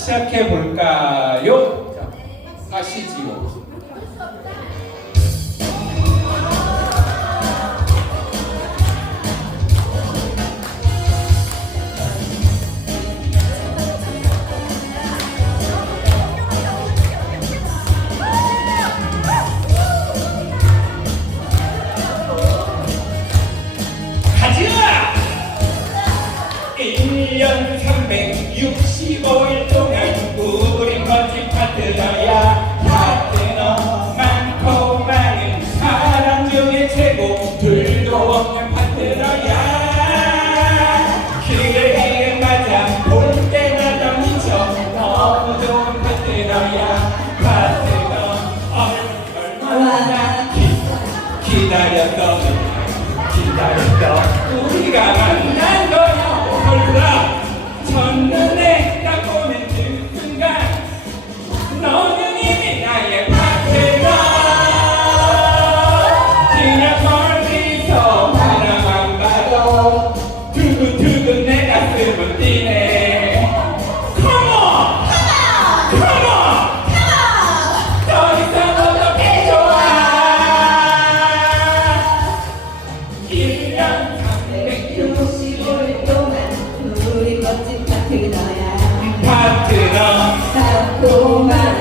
시작해 볼까요? 자. 가지마! 1년 365 둘도 없는 파트너야. 그래 맞아 볼 때마다 미쳐 너무 좋은 파트너야. 파트너 얼마나 기, 기다렸던 기다렸던 우리가 만난 파트너 달콤한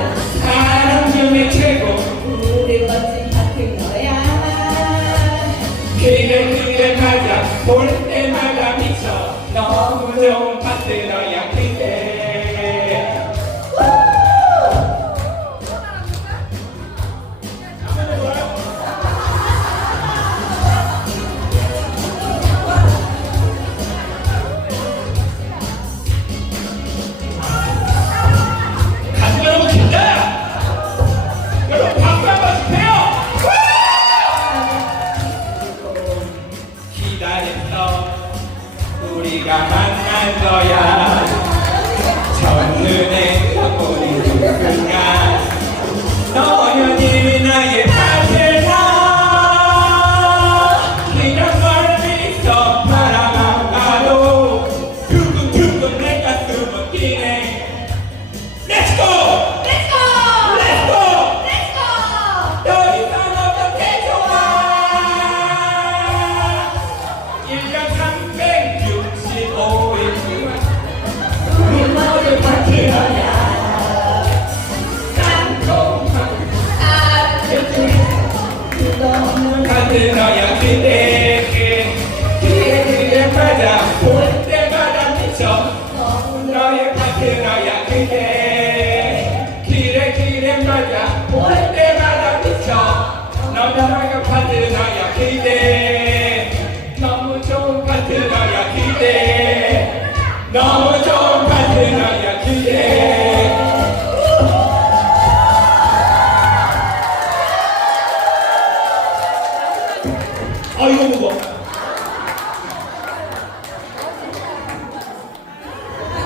우리가 만난 거야. 첫눈에 너무 좋은 파트너야 그대 아 이거 뭐고